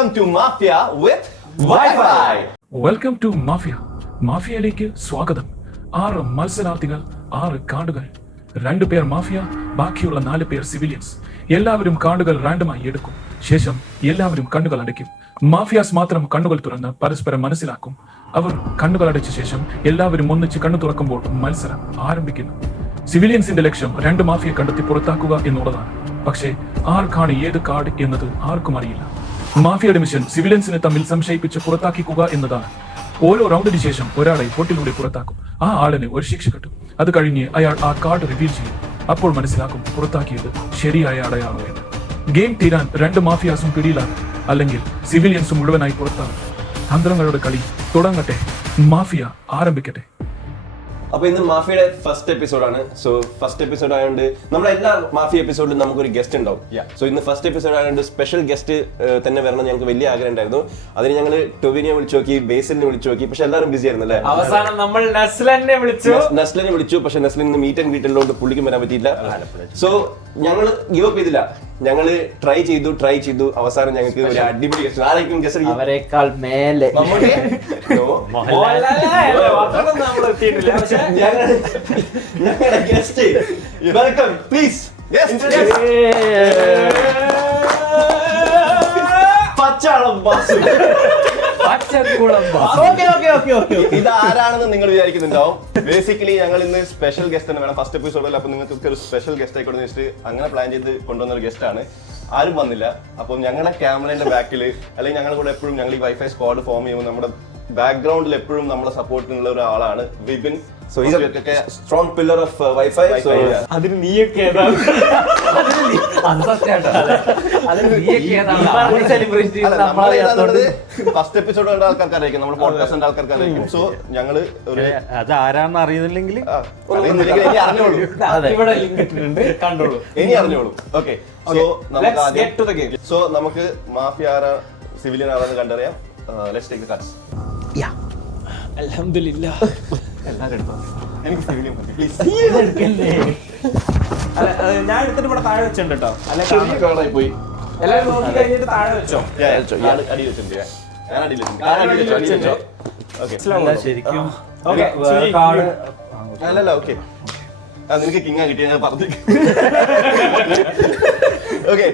welcome to Mafia with Wi-Fi. Welcome to mafia. മാഫിയയിലേക്ക് സ്വാഗതം. 6 മത്സരാർത്ഥികൾ, 6 കാർഡുകൾ. 2 പേർ മാഫിയ, ബാക്കിയുള്ള 4 പേർ സിവിലിയൻസ്. എല്ലാവരും കാർഡുകൾ റാൻഡമായി എടുക്കും. ശേഷം എല്ലാവരും കണ്ണുകൾ അടയ്ക്കും. മാഫിയാസ് മാത്രം കണ്ണുകൾ തുറന്ന് പരസ്പരം മനസ്സിലാക്കും. അവർ കണ്ണുകൾ അടച്ച ശേഷം എല്ലാവരും ഒന്നിച്ച് കണ്ണു തുറക്കുമ്പോൾ മത്സരം ആരംഭിക്കുന്നു. സിവിലിയൻസിന്റെ ലക്ഷ്യം 2 മാഫിയെ കണ്ടെത്തി പുറത്താക്കുക എന്നുള്ളതാണ്. പക്ഷേ ആർക്കാണ് ഏത് കാർഡ് എന്നത് ആർക്കും അറിയില്ല. മാഫിയയുടെ മിഷൻ സിവിലിയൻസിനെ തമ്മിൽ സംശയിപ്പിച്ച് പുറത്താക്കിക്കുക എന്നതാണ്. ഓരോ റൗണ്ടിന് ശേഷം ഒരാളെ വോട്ടിലൂടെ പുറത്താക്കും. ആ ആളിന് ഒരു ശിക്ഷ കിട്ടും. അത് കഴിഞ്ഞ് അയാൾ ആ കാർഡ് റിവീൽ ചെയ്യും. അപ്പോൾ മനസ്സിലാക്കും പുറത്താക്കിയത് ശരിയായ ആളെയാണോ എന്ന്. ഗെയിം തീരാൻ 2 മാഫിയാസും പിടിയിലാകും, അല്ലെങ്കിൽ സിവിലിയൻസും മുഴുവനായി പുറത്താകും. തന്ത്രങ്ങളുടെ കളി തുടങ്ങട്ടെ. മാഫിയ ആരംഭിക്കട്ടെ. അപ്പൊ ഇന്ന് മാഫിയുടെ ഫസ്റ്റ് എപ്പിസോഡാണ്. സോ ഫസ്റ്റ് എപ്പിസോഡ് ആയതുകൊണ്ട് നമ്മുടെ എല്ലാ മാഫിയ എപ്പിസോഡിലും നമുക്കൊരു ഗസ്റ്റ് ഉണ്ടാവും. സോ ഇന്ന് ഫസ്റ്റ് എപ്പിസോഡ് ആയതുകൊണ്ട് സ്പെഷ്യൽ ഗസ്റ്റ് തന്നെ വരണം ഞങ്ങൾക്ക് വലിയ ആഗ്രഹം ഉണ്ടായിരുന്നു. അതിന് ഞങ്ങൾ ടൊവിനെ വിളിച്ചു നോക്കി, ബേസിലിനെ വിളിച്ചു നോക്കി, പക്ഷെ എല്ലാവരും ബിസി ആയിരുന്നു അല്ലേ. അവസാനം നമ്മൾ നസ്ലിനെ വിളിച്ചു, പക്ഷെ നസ്ലിൻ ഇന്ന് മീറ്റ് ആൻഡ് ഗ്രീറ്റിലോട്ട് പുള്ളിക്കും വരാൻ പറ്റിയില്ല. സോ ഞങ്ങൾ ഗിവ് അപ്പ് ചെയ്തില്ല. ഞങ്ങള് ട്രൈ ചെയ്തു അവസാനം ഞങ്ങൾക്ക് ഒരു അടിപൊളി ഗസ്റ്റ്. ആരെങ്കിലും ഗസ്റ്റ് അവരെക്കാൾ മേലെ ഞങ്ങളുടെ guest welcome please. Pachalam Basu. ഇതാരാണെന്ന് നിങ്ങൾ വിചാരിക്കുന്നുണ്ടാവും. ബേസിക്കലി ഞങ്ങൾ ഇന്ന് സ്പെഷ്യൽ ഗസ്റ്റ് തന്നെ വേണം ഫസ്റ്റ് എപ്പിസോഡിൽ. അപ്പൊ നിങ്ങൾക്ക് ഒരു സ്പെഷ്യൽ ഗസ്റ്റ് ആയിക്കോട്ടെ വെച്ചിട്ട് അങ്ങനെ പ്ലാൻ ചെയ്ത് കൊണ്ടുവന്ന ഒരു ഗസ്റ്റ് ആണ്. ആരും വന്നില്ല. അപ്പം ഞങ്ങളുടെ ക്യാമറയുടെ ബാക്കിൽ അല്ലെങ്കിൽ ഞങ്ങളുടെ കൂടെ എപ്പോഴും ഞങ്ങൾ ഈ വൈഫൈ സ്ക്വാഡ് ഫോം ചെയ്യുമ്പോൾ നമ്മുടെ ബാക്ക്ഗ്രൗണ്ടിൽ എപ്പോഴും നമ്മളെ സപ്പോർട്ടിനുള്ള ഒരാളാണ് Vipin. So is A strong pillar of wifi. So അതിന് നീയൊക്കെ ഫസ്റ്റ് എപ്പിസോഡ് കണ്ട ആൾക്കാർക്കായിരിക്കും, നമ്മുടെ പോഡ്കാസ്റ്റ് കണ്ട ആൾക്കാർക്കായിരിക്കും. സോ ഞങ്ങള് അത് ആരാന്ന് അറിയുന്നില്ലെങ്കിൽ ഇനി അറിഞ്ഞോളൂ. ഓക്കെ, സോ നമുക്ക് മാഫിയ ആരാ സിവിലിയൻ ആരാന്ന് കണ്ടറിയാം. Let's take the cards. അൽഹംദുലില്ലാഹ്. എനിക്ക് സിവിലിയൻ മതി പ്ലീസ്. ഞാൻ എടുത്തിട്ട് ഇവിടെ താഴെ വെച്ചിട്ടുണ്ട് കേട്ടോ. ചെറിയ കാർഡായി പോയി. എല്ലാവരും നോക്കി കഴിഞ്ഞിട്ട് താഴെ വെച്ചോ. അടിയിൽ വെച്ചിട്ടുണ്ട്. ഞാൻ അടിയിൽ വെച്ചിട്ടുണ്ട്. ശരിക്കും അല്ലല്ല, ഓക്കെ. നിനക്ക് കിങ്ങാ കിട്ടിയ ഞാൻ പറഞ്ഞു. Okay,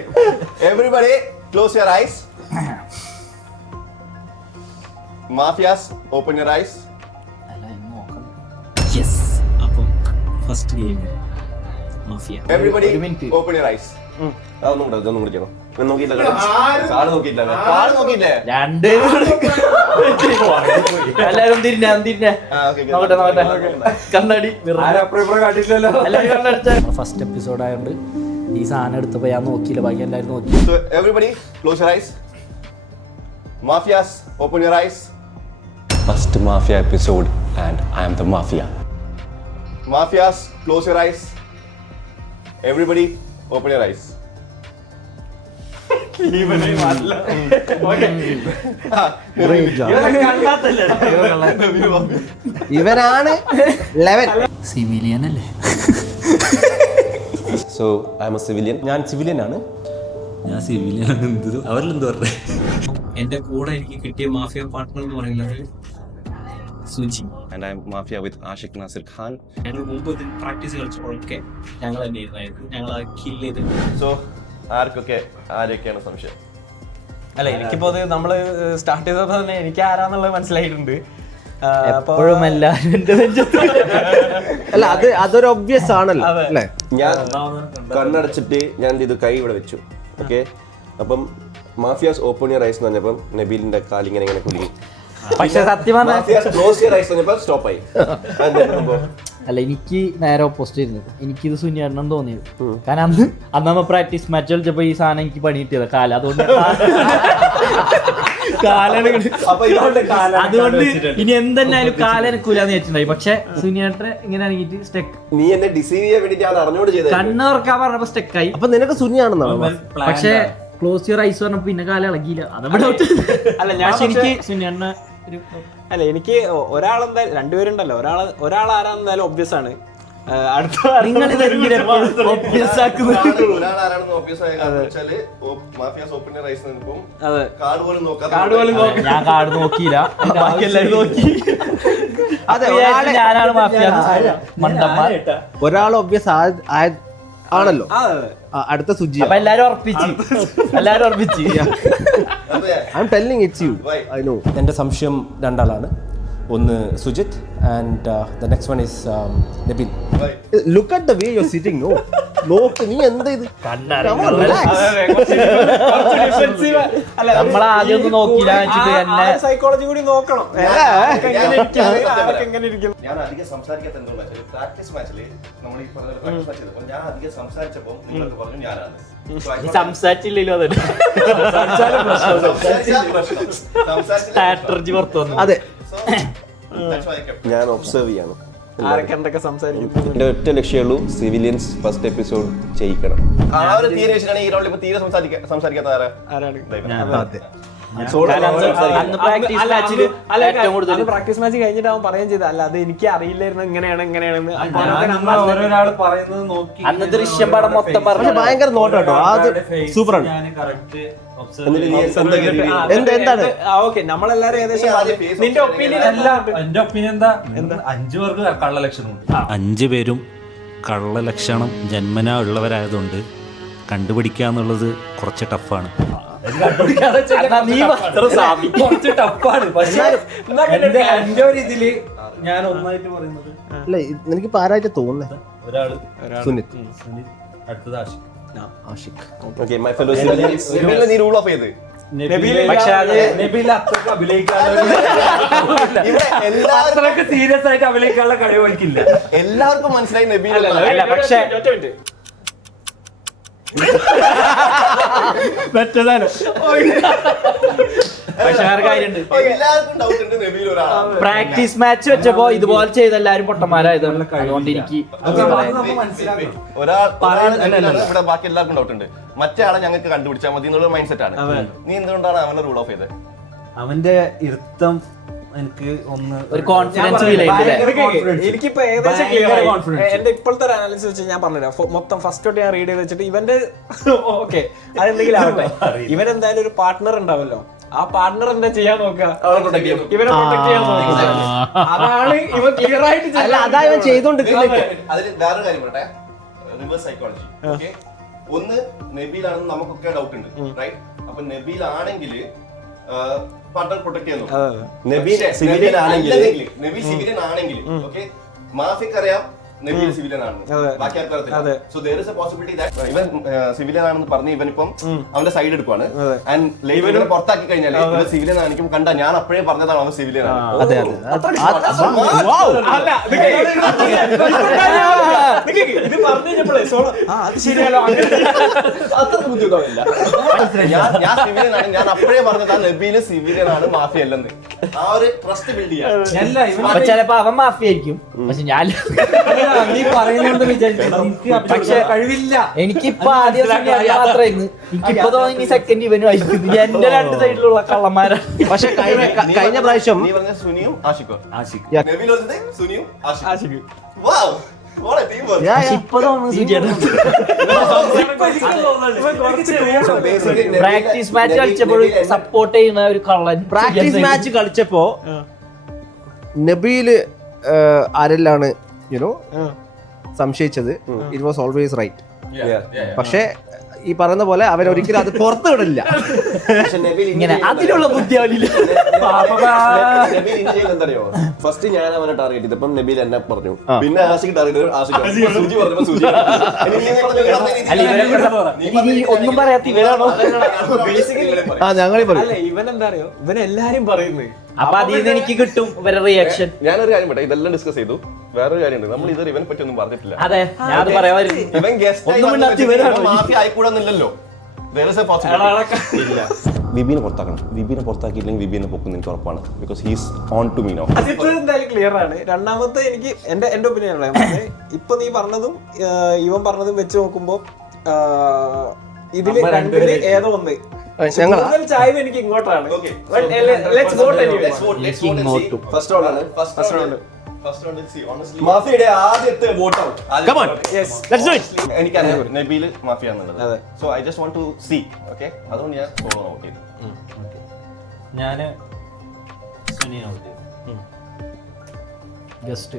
everybody close your eyes. Mafias, open your eyes. Yes. അപ്പം first game mafia. Everybody open your eyes. അതൊന്നും കൂടെ ചെയ്യണം. നോക്കിയില്ല, കാർഡ് നോക്കിയില്ലേ? എല്ലാരും തിരിഞ്ഞ കണ്ണടി ഫസ്റ്റ് എപ്പിസോഡ് ആയതുകൊണ്ട് ഈ സാധനം എടുത്തപ്പോ ഞാൻ നോക്കിയില്ല, ബാക്കി എല്ലാവരും നോക്കി. So everybody close your eyes. Mafias, open your eyes. First Mafia episode and I am the Mafia. Mafias, close your eyes. Everybody open your eyes. ഇവനാണ് 11 സിവിലിയൻ അല്ലേ? So I am a civilian. ഞാൻ civilian ആണ്. ഞാൻ civilian ആണ്. അവരിലെന്ത് പറഞ്ഞേ? എന്റെ കൂടെ എനിക്ക് കിട്ടിയ മാഫിയ പാർട്ട്ണർ എന്ന് പറയുന്നത് Suji. And I am Mafia with Ashik Nasir Khan. ഞങ്ങൾ മുമ്പ് പ്രാക്ടീസ് കളിച്ചപ്പോഴൊക്കെ ഞങ്ങൾ തന്നെയായിരുന്നു, ഞങ്ങൾ കില്ല് ചെയ്ത്. So ആരൊക്കെയാണ് സംശയം? അല്ല, എനിക്കിപ്പോ നമ്മള് സ്റ്റാർട്ട് ചെയ്തപ്പോ തന്നെ എനിക്ക് ആരാന്നുള്ളത് മനസ്സിലായിട്ടുണ്ട്. എപ്പോഴും അല്ല, അതൊരു ഒബ്വിയസ് ആണല്ലോ അല്ലേ. ഞാൻ കണ്ണടച്ചിട്ട് ഞാൻ ഇത് കൈ ഇവിടെ വെച്ചു. ഓക്കെ, അപ്പം മാഫിയാസ് ഓപ്പൺ യുവർ ഐസ് എന്ന് പറഞ്ഞപ്പം നബീലിന്റെ കാലിങ്ങനെ കുലുങ്ങി. പക്ഷെ സത്യം ക്ലോസ് യുവർ ഐസ് പറഞ്ഞപ്പോൾ സ്റ്റോപ്പ് ആയി. അല്ല, എനിക്ക് നേരെ ഓപ്പോസിറ്റ് ആയിരുന്നു. എനിക്കിത് സുനിയാണെന്ന് തോന്നിയത്. കാരണം അന്ന് നമ്മ പ്രാക്ടീസ് മാച്ച് കളിച്ചപ്പോ ഈ സാധനം എനിക്ക് പണി കിട്ടിയത് കാല. അതുകൊണ്ട് ഇനി എന്തെന്നാലും കാലെനക്കൂലെന്ന് വെച്ചിട്ടുണ്ടായി. പക്ഷെ സുനിയേട്ടൻ ഇങ്ങനെ ഇറങ്ങിയിട്ട് സ്റ്റെക്ക്. നീ എന്നെ ഡിസീവ് ചെയ്യാൻ വേണ്ടി ഞാൻ അറിഞ്ഞോട് ചെയ്തത്. കണ്ണ് തുറക്കാൻ പറഞ്ഞപ്പോ സ്റ്റെക്കായി. അപ്പൊ നിനക്ക് സുനിയാണെന്നാണ്. പക്ഷെ ക്ലോസ് യുവർ ഐസ് പറഞ്ഞപ്പോ പിന്നെ കാലം ഇളകിയില്ല. അല്ല, ഞാൻ എനിക്ക് സുനിയേട്ടന് അല്ല, എനിക്ക് ഒരാളെന്തായാലും രണ്ടുപേരുണ്ടല്ലോ. ഒരാൾ ആരാണെന്നാലും ഒബ്വിയസ് ആണ്. നിങ്ങൾ ഇതെങ്ങനെ obvious ആക്കുന്നത്? ഒരാൾ ആരാണെന്ന് obvious ആയ കാരണം വെച്ചാല് മാഫിയ സോപ്പിന്റെ റൈസ് നിൽക്കും അതെ. കാർഡ് പോലും നോക്കാതെ ഞാൻ കാർഡ് നോക്കിയില്ല, ബാക്കി എല്ലാവരും നോക്കി. അതെ, ഞാനാണ് മാഫിയ മണ്ടന്മാർ. ഒരാൾ ഒബ്വിയസ് ആണല്ലോ. അടുത്ത സുജി. അപ്പൊ എല്ലാരും ഉറപ്പിച്ച് I am telling it's you. I know. എൻ്റെ സംശയം രണ്ടാളാണ്. ഒന്ന് Sujith and the next one is Nabil. Look at the way you are sitting. No, നോക്ക്, നീ എന്താ ഇത്? നമ്മൾ ആദ്യം ഒന്നും നോക്കിയില്ല വെച്ചിട്ട് എന്നെ സൈക്കോളജി കൂടി നോക്കണം. ഞാൻ അധികം സംസാരിക്കാത്ത എന്തുകൊണ്ടാ പ്രാക്ടീസ് മാച്ചില് നമ്മൾ ഈ പറഞ്ഞ പ്രാക്ടീസ് മാച്ച് ചെയ്തപ്പോൾ ഞാൻ അധികം സംസാരിച്ചപ്പോൾ നിങ്ങൾക്ക് പറഞ്ഞു ഞാനാണ്. സംസാരിച്ചില്ലല്ലോ അതന്നെ സ്ട്രാറ്റജി പുറത്തു വന്നു. അതെ, So, ഞാൻ ഒബ്സർവ് ചെയ്യാണ്. ആരൊക്കെ എന്തൊക്കെ സംസാരിക്കും. എൻ്റെ ഒറ്റ ലക്ഷ്യമുള്ളൂ, സിവിലിയൻസ് ഫസ്റ്റ് എപ്പിസോഡ് ചെയ്യിക്കണം. ആ ഒരു തീരെ വെച്ചിട്ടാണ് ഈ റൗണ്ടിൽ ഇപ്പൊ തീരെ സംസാരിക്കാത്ത ആരാണ്? അതെ. അന്ന് പ്രാക്ടീസ് മാച്ചിൽ ഏറ്റവും കൂടുതൽ പ്രാക്ടീസ് മാച്ച് കഴിഞ്ഞിട്ട് അവൻ പറയുകയും ചെയ്ത അല്ല അത് എനിക്ക് അറിയില്ലായിരുന്നു ഇങ്ങനെയാണെന്ന്. ഓരോരാൾ പറയുന്നത് നോക്കി അന്ന് ദൃശ്യം പടം മൊത്തം പക്ഷെ പറഞ്ഞു. ഭയങ്കര നോട്ടോ കേട്ടോ, അത് സൂപ്പറാണ്. എന്താണ് ഓക്കെ, നമ്മളെല്ലാരും ഏകദേശം നിന്റെ ഒപ്പീനിയൻ എന്റെ ഒപ്പീനിയൻ എന്താ? 5 പേർക്ക് കള്ള ലക്ഷണമുണ്ട്. 5 പേരും കള്ള ലക്ഷണം ജന്മനാ ഉള്ളവരായതുകൊണ്ട് കണ്ടുപിടിക്കുക എന്നുള്ളത് കുറച്ച് ടഫാണ്. നീ മാത്രം സാമി. കുറച്ച് ടഫാണ്. പക്ഷെ എന്റെ ഒരു ഇതില് ഞാൻ ഒന്നായിട്ട് പറയുന്നത് അല്ല, നിനക്കിപ്പോ ആരായിട്ട് തോന്നുന്നേ? ഒരാള് സുനിത്, അടുത്തത് Ashik. Ashik. Okay, my fellow civilians. നീ റൂൾ ഓഫ് ചെയ്ത് പക്ഷെ അത് നബീൽ അത്രക്ക് അഭിനയിക്കാനുള്ള ഇവിടെ അത്രക്ക് സീരിയസ് ആയിട്ട് അഭിനയിക്കാനുള്ള കഴിവ് എനിക്കില്ല. എല്ലാവർക്കും മനസ്സിലായി നബീൽ അല്ല പക്ഷെ പക്ഷെ വേറെ കാര്യമുണ്ട്. എല്ലാവർക്കും ഡൗട്ട് ഉണ്ട് നബീൽ ഒരാളാണ്. പ്രാക്ടീസ് മാച്ച് വെച്ചപ്പോ ഇതുപോലെ ചെയ്ത എല്ലാരും പൊട്ടന്മാരായതാണ്. അതുകൊണ്ട് എനിക്ക് ഒരാൾ ഇവിടെ ബാക്കി എല്ലാവർക്കും ഡൗട്ട് ഉണ്ട്. മറ്റേ ആളെ ഞങ്ങൾക്ക് കണ്ടുപിടിച്ചാൽ മതി എന്നുള്ള മൈൻഡ് സെറ്റ് ആണ്. നീ എന്തുകൊണ്ടാണ് അവനെ റൂൾ ഓഫ് ചെയ്തത്? അവന്റെ ഇരുത്തം എനിക്ക് ഒന്ന് ഒരു കോൺഫിഡൻസ് ഫീൽ ചെയ്യുന്നില്ലേ? എനിക്കിപ്പോ ഏകദേശം ക്ലിയർ ആയി. എന്റെ ഇപ്പോഴത്തെ ഒരു അനാലിസിസ് വെച്ച് ഞാൻ പറഞ്ഞുതരാം. മൊത്തം ഫസ്റ്റ് തൊട്ട് ഞാൻ റീഡ് ചെയ്ത് വെച്ചിട്ട് ഇവന്റെ ഓക്കെ അതെന്തെങ്കിലും ആവട്ടെ, ഇവൻ എന്തായാലും ഒരു പാർട്ട്ണർ ഉണ്ടാവല്ലോ. ആ പാർട്ട്ണർ എന്താ ചെയ്യാൻ നോക്കുക? ഇവനെ പ്രൊട്ടക്ട് ചെയ്യാൻ നോക്കുക. അതാണ് ഇവൻ ക്ലിയർ ആയിട്ട് അല്ല, അതാ ഇവൻ ചെയ്തോണ്ടിരിക്കുന്നത്. അതിൽ വേറൊരു കാര്യം പറയട്ടെ, റിവേഴ്സ് സൈക്കോളജി. ഓക്കെ, ഒന്ന് നബീലാണെന്ന് നമുക്കൊക്കെ ഡൗട്ട് ഉണ്ട്, റൈറ്റ്? അപ്പൊ നബീൽ ആണെങ്കിൽ പാർട്ണർ പ്രൊട്ടക്ട് ചെയ്യുന്നു. നബീൽ സിവിലിയൻ ആണെങ്കിൽ നബീൽ സിവിലിയൻ ആണെങ്കിൽ ഓക്കെ, മാഫിക്ക് അറിയാം നബീൽ സിവിലിയൻ ആണ്, ബാക്കി ആർക്കും അറിയത്തില്ല. So there is A possibility that ഇവൻ സിവിലിയൻ ആണെന്ന് പറഞ്ഞ് ഇവൻ ഇപ്പം അവന്റെ സൈഡ് എടുക്കുവാണ്. ആൻഡ് ഇവനെ പുറത്താക്കി കഴിഞ്ഞാൽ ഇവൻ സിവിലിയൻ ആണെങ്കിലും കണ്ട ഞാൻ അപ്പോഴേ പറഞ്ഞതാണ് അവൻ സിവിലിയൻ ആണ്. അതെ, ഇത് പറഞ്ഞു കഴിഞ്ഞപ്പോഴേ അത് ശരിയല്ലോ, അത്ര ബുദ്ധിമുട്ടാവില്ല. ഞാൻ സിവിലിയൻ ആണ്, ഞാൻ അപ്പോഴേ പറഞ്ഞതാണ് നബീല് സിവിലിയൻ ആണ്, മാഫിയ അല്ലെന്ന്. ആ ഒരു ട്രസ്റ്റ് ബിൽഡ് ചെയ്യാം. അപ്പൊ ചിലപ്പോ അവൻ മാഫി ആയിരിക്കും, പക്ഷെ ഞാൻ നീ പറയുന്നുണ്ട് വിചാരിച്ചു. പക്ഷെ കഴിവില്ല. എനിക്കിപ്പോ ആദ്യം മാത്രമായിരുന്നു, എനിക്കിപ്പോ തോന്നി സെക്കൻഡ് ഇവനും ആയിരിക്കും. എന്റെ രണ്ട് സൈഡിലുള്ള കള്ളന്മാരാണ്. പക്ഷെ കഴിഞ്ഞ പ്രാവശ്യം നീ പറഞ്ഞ സുനിയും ആഷിഖോ? ആഷിഖ്. നബീൽ പറഞ്ഞത് സുനിയും Ashiq. Wow, what a teamwork. പക്ഷെ ഇപ്പൊ തോന്നുന്നു സുജിയാണ്. പ്രാക്ടീസ് മാച്ച് കളിച്ചപ്പോൾ സപ്പോർട്ട് ചെയ്യുന്ന ഒരു കള്ളൻ. പ്രാക്ടീസ് മാച്ച് കളിച്ചപ്പോ നബീല് ആരെല്ലാണ് യുനോ സംശയിച്ചത്. It was always right. പക്ഷെ ഈ പറയുന്ന പോലെ അവൻ ഒരിക്കലും അത് പുറത്തു വിടില്ല. ഇങ്ങനെ അതിനുള്ള ബുദ്ധിയാവില്ല. എന്തറിയോ, ഫസ്റ്റ് ഞാൻ അവനെ ടാർഗറ്റ് ചെയ്തപ്പം നബീൽ എന്നെ പറഞ്ഞു, പിന്നെ ആഷിഖ് ടാർഗറ്റ് ചെയ്തു, ആഷിഖ് സുജി പറഞ്ഞപ്പോ സുജി. അല്ല ഇനി ഒന്നും പറയാത്ത ഇവരാണോ? ഞങ്ങളീ പറയും. അല്ല ഇവൻ എന്താ അറിയോ, ഇവൻ എല്ലാരും പറയുന്നത്. അപ്പൊ അതിൽ നിന്ന് എനിക്ക് കിട്ടും ഇവരുടെ റിയാക്ഷൻ. ഞാനൊരു കാര്യം പറ്റേ, ഇതെല്ലാം ഡിസ്കസ് ചെയ്തു. വേറൊരു കാര്യമുണ്ട്, നമ്മൾ ഇത് ഇവനെ പറ്റി ഒന്നും പറഞ്ഞിട്ടില്ല. അതെ, ഞാൻ അത് പറയാമായിരുന്നു. ഇവൻ ഗസ്റ്റ് മാഫി ആയിക്കൂടാന്നില്ലല്ലോ. വിബിനെ പുറത്താക്കണം. വിബിനെ പുറത്താക്കിയില്ലെങ്കിൽ വിബിനെ പൊക്കും എനിക്ക് ഉറപ്പാണ്. Because he's on to me now. അതിപ്പോ എന്തായാലും ക്ലിയർ ആണ്. രണ്ടാമത്തെ എനിക്ക് എന്റെ ഒപ്പീനിയൻ ആണ്. ഇപ്പൊ നീ പറഞ്ഞതും ഇവൻ പറഞ്ഞതും വെച്ച് നോക്കുമ്പോ ഇതില് രണ്ടില് ഏതോ ഒന്ന് കൂടുതൽ ചായ എനിക്ക് ഇങ്ങോട്ടാണ്. Okay. Let's vote anyway. Let's vote and see. First round ആണ്. മാഫിയയുടെ ആദ്യത്തെ vote out. Come on. Yes. Let's do it. എനിക്കറിയാം നബീല് മാഫിയ എന്നുള്ളത്. അതെ. So I just want to see. Okay, അതുകൊണ്ട് ഞാൻ സോളോ ഔട്ട് ചെയ്തു. ഞാൻ സുനിയെ ഔട്ട് ചെയ്തു. ഗസ്റ്റ്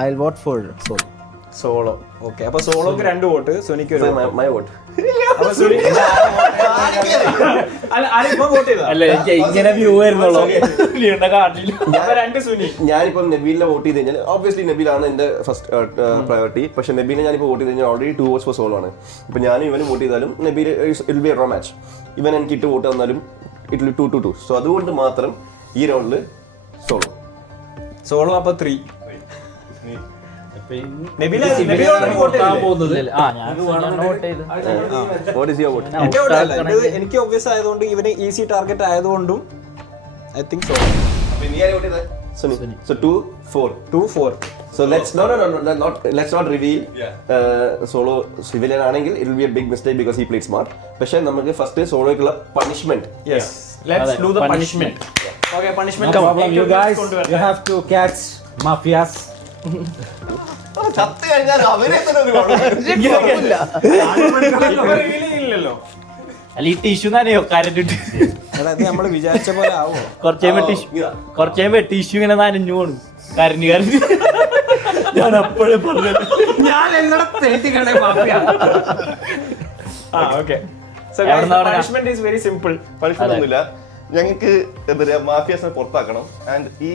I'll vote for Solo. Solo. Okay, അപ്പൊ സോളോക്ക് 2 വോട്ട്, സുനിക്ക് 1 വോട്ട്. My vote. അപ്പൊ സുനി അല്ല ആരിപ്പോ വോട്ട് ചെയ്താ? അല്ല എനിക്ക് ഇങ്ങനെ വ്യൂ വരുന്നുള്ളൂ കാട്ടില്ല. അപ്പൊ 2 സുനി. ഞാനിപ്പം നബീലിനെ വോട്ട് ചെയ്ത് കഴിഞ്ഞാൽ ഓബ്വിയസ്ലി നബീലാണ് എന്റെ ഫസ്റ്റ് പ്രയോറിറ്റി. പക്ഷെ നബീലിനെ ഞാനിപ്പോൾ വോട്ട് ചെയ്ത് കഴിഞ്ഞാൽ ഓൾറെഡി 2 votes for സോളോ ആണ്. ഇപ്പൊ ഞാനും ഇവനും വോട്ട് ചെയ്താലും Nabeel it be A draw match. ഇവൻ എനിക്ക് 2 വോട്ട് തന്നാലും ഇറ്റ് വിൽ 2-2. സോ അതുകൊണ്ട് മാത്രം ഈ റൗണ്ടിൽ സോളോ. സോളോ അപ്പൊ 3. നബീല വോട്ട് ചെയ്തില്ലേ? ഞാൻ വോട്ട് ചെയ്ത് വാട്ട് ഈസ് യുവർ വോട്ട്? എന്റെ vote അല്ല. ഇത് എനിക്ക് ഒബ്വിയസ് ആയതുകൊണ്ട് ഇവന് ഈസി ടാർഗറ്റ് ആയതുകൊണ്ടും ഐ തിങ്ക് സോളോ. അപ്പൊ നീ ആരെ വോട്ട് ചെയ്തേ? Sunny. So 2-4. 2-4. So let's let's not reveal solo civilian ആണെങ്കിൽ it will be a big mistake because he played smart. പക്ഷേ നമുക്ക് ഫസ്റ്റ് സോളോയ്ക്കുള്ള punishment. Yes. Let's do the punishment. Okay, punishment. Come on, you guys. You have to catch mafias. ചത്ത് കഴിഞ്ഞാൽ അവരെ തന്നെ ഒരു ഇല്ലല്ലോ. അല്ല ഈ ടിഷ്യൂ നനയോ കരണ്ടിട്ട് അതായത് നമ്മള് വിചാരിച്ച പോലെ ആവോ? കുറച്ചേ ടിഷ്യൂ ഇങ്ങനെ നനഞ്ഞു പോണു കരഞ്ഞു. ഞാൻ അപ്പോഴേ പറഞ്ഞത് ഞാൻ എന്നോട് തേറ്റിക്കണേ മാഫിയ. Okay. So guys, എവിടുന്നാ തുടങ്ങാ? punishment is very simple. Punishment ഒന്നുമില്ല. ഞങ്ങൾക്ക് എന്താ പറയാ മാഫിയാസിനെ പുറത്താക്കണം. ആൻഡ് ഈ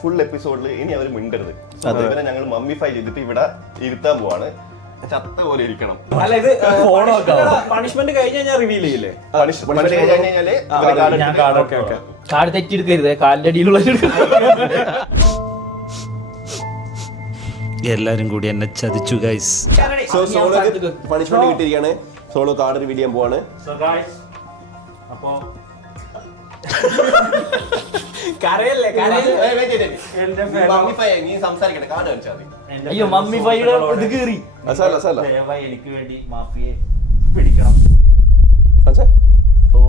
ഫുൾ എപ്പിസോഡിൽ ഇനി അവർ മിണ്ടരുത്. ഇവരെ ഞങ്ങൾ മമ്മിഫൈ ചെയ്തിട്ട് ഇവിടെ ഇരുത്താൻ പോവാണ്. ചത്ത പോലെ ഇരിക്കണം. അല്ല ഇത് പണിഷ്മെന്റ് കഴിഞ്ഞ് കഴിഞ്ഞാൽ റിവീൽ ചെയ്യില്ലേ? പണിഷ്മെന്റ് കഴിഞ്ഞ് കഴിഞ്ഞാല് കാട് തെറ്റിയെടുക്കരുത്, കാലിന്റെ അടിയിലുള്ള എല്ലാവരും കൂടി എന്നെ ചതിച്ചു ഗൈസ്. സോ സോളോക്ക് പണിഷ്മെന്റ് കിട്ടിയിരിക്കുകയാണ്. സോളോ കാർഡ് റിവീൽ ചെയ്യാൻ പോവാണ്. അപ്പോ കരയല്ലേ നീ സംസാരിക്കട്ടെ, കാർഡ് കാണിച്ചാൽ മതി. അയ്യോ മമ്മി ഫൈയുടെ ഇത് കീറി. അസല്ല ദയവായി എനിക്ക് വേണ്ടി മാഫിയെ പിടിക്കണം. ഓ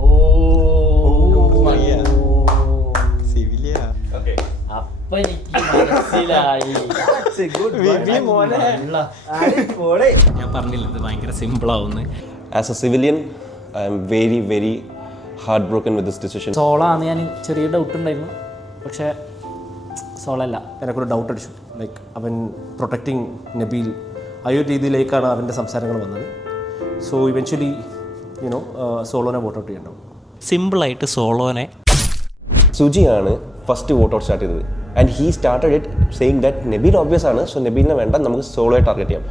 സിവിലിയ. ഓക്കെ, അപ്പൊ എനിക്ക് മനസ്സിലായി. ഞാൻ പറഞ്ഞില്ല ഇത് ഭയങ്കര സിമ്പിൾ ആവുന്നു. As a civilian I'm very very heart broken with this decision. സോളാന്ന് ഞാൻ ചെറിയ ഡൗട്ട് ഉണ്ടായിരുന്നു, പക്ഷെ സോളല്ല. എനിക്കൊരു ഡൗട്ട് അടിച്ചു. ലൈക്ക് അവൻ പ്രൊട്ടക്റ്റിംഗ് നബീൽ ആ ഒരു രീതിയിലേക്കാണ് അവൻ്റെ സംസാരങ്ങൾ വന്നത്. സോ ഇവൻച്വലി യുനോ സോളോനെ വോട്ട് ഔട്ട് ചെയ്യണ്ടാവും. സിമ്പിളായിട്ട് സോളോനെ സുജിയാണ് ഫസ്റ്റ് വോട്ട് ഔട്ട് സ്റ്റാർട്ട് ചെയ്തത്. And he started it saying that Nabeel obvious ആണ്. സോ നബീലിനെ വേണ്ട, നമുക്ക് സോളോയെ ടാർഗറ്റ് ചെയ്യാം.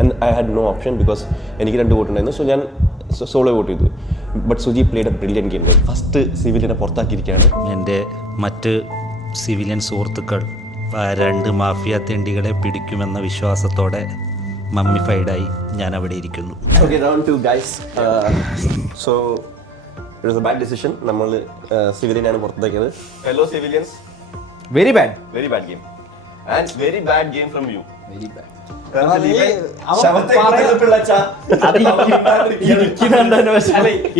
And I had no option because എനിക്ക് 2 വോട്ട് ഉണ്ടായിരുന്നു. സോ ഞാൻ സോളോ വോട്ട് ചെയ്തു. But Suji played a brilliant game. First സിവിലിനെ പുറത്താക്കിയിരിക്കുകയാണ്. എൻ്റെ മറ്റ് സിവിലിയൻ സുഹൃത്തുക്കൾ ആ 2 മാഫിയ തെണ്ടികളെ പിടിക്കുമെന്ന വിശ്വാസത്തോടെ മമ്മിഫൈഡായി ഞാൻ അവിടെ ഇരിക്കുന്നു. Okay, round 2 guys. So it was a bad decision. നമ്മൾ സിവിലിനാണ് പുറത്താക്കിയത്. fellow civilians, very bad. very bad game. And very bad game from you. Very bad.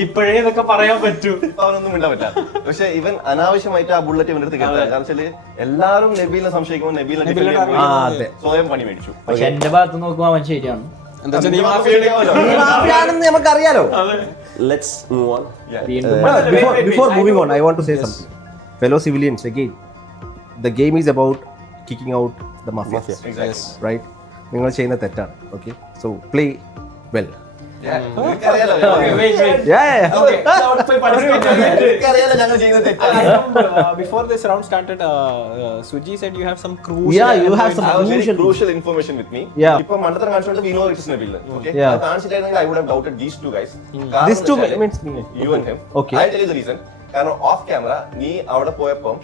ഇപ്പോഴേ ഇതൊക്കെ പറയാൻ പറ്റൂ. അവനൊന്നും മിണ്ടാൻ പറ്റില്ല. പക്ഷെ ഇവൻ അനാവശ്യമായിട്ട് ആ ബുള്ളറ്റ് ഇവന്റെ അടുത്ത് കേട്ടാ. കാരണം വെച്ചാല് എല്ലാവരും നബീലിനെ സംശയിക്കുമ്പോൾ നബീലിനെ അതെ. സ്വയം പണി മേടിച്ചു. പക്ഷെ എന്റെ ഭാഗത്ത് നോക്കുമ്പോ അവൻ ശരിയാണ്. എന്താ വെച്ചാൽ നീ മാഫിയയാണല്ലോ. നമുക്കറിയാലോ. Let's move on. Before moving on, I want to say something. Fellow civilians, again, the game is about kicking out the mafia. Exactly. Right? നിങ്ങൾ ചെയ്യുന്ന തെറ്റാണ്. Okay, so play well. നിനക്കറിയാലോ ഞങ്ങൾ ചെയ്യുന്നത് തെറ്റാണ്. Before this round started, Suji said you have some Yeah, you have some I have very crucial crucial information with me. Yeah. ഇപ്പൊ മണ്ടത്തരം കാണിച്ചുകൊണ്ട് we know it is Nabil. Okay? Yeah. അത് കാണിച്ചിട്ടായിരുന്നെങ്കിൽ I would have doubted these 2 guys. These two means me. You and him. Okay. I'll tell you the reason. കാരണം of camera നീ അവിടെ പോയപ്പം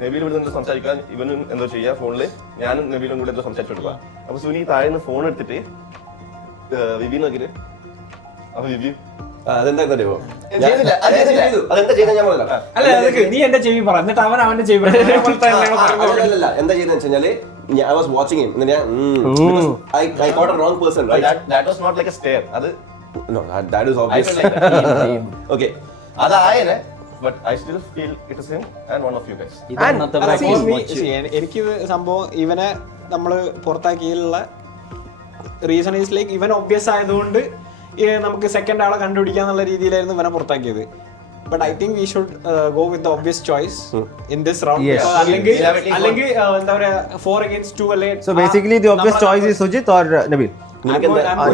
നബീൽ ഇവിടെ നിന്ന് സംസാരിക്കാൻ ഇവനും എന്തോ ചെയ്യാ ഫോണില്, ഞാനും നബീലും കൂടെ എന്തോ സംസാരിച്ചോടുക്കുക. അപ്പൊ സുനി താഴെ നിന്ന് ഫോൺ എടുത്തിട്ട് വിവി നോക്കിട്ട് അപ്പൊ വിവി അതെന്താ അറിയോ? ചെയ്തില്ല. അതെന്താ ചെയ്ത ഞാൻ പറഞ്ഞില്ല. അല്ല അതൊക്കെ നീ എന്റെ ചെവി പറ, എന്നിട്ട് അവൻ അവന്റെ ചെവി പറ. അല്ലല്ല, എന്താ ചെയ്തെന്ന് വെച്ച് കഴിഞ്ഞാല് I was watching him. Because I caught a wrong person, right? that was not like a stare. അത് No, that is I obvious. felt like that. Okay. അതായനെ but I still feel it is him and one of you guys. ഇത് അന്നത്തെ എനിക്കിത് സംഭവം ഇവനെ നമ്മള് പുറത്താക്കിയുള്ള reason is like ഇവൻ obvious ആയതുകൊണ്ട് നമുക്ക് സെക്കൻഡ് ആളെ കണ്ടുപിടിക്കാന്നുള്ള രീതിയിലായിരുന്നു ഇവനെ പുറത്താക്കിയത്. But I think we should go with the obvious choice in this round. അല്ലെങ്കിൽ എന്താ പറയാ 4 against 2 അല്ലേ. So basically the obvious choice is Sujit or Nabil.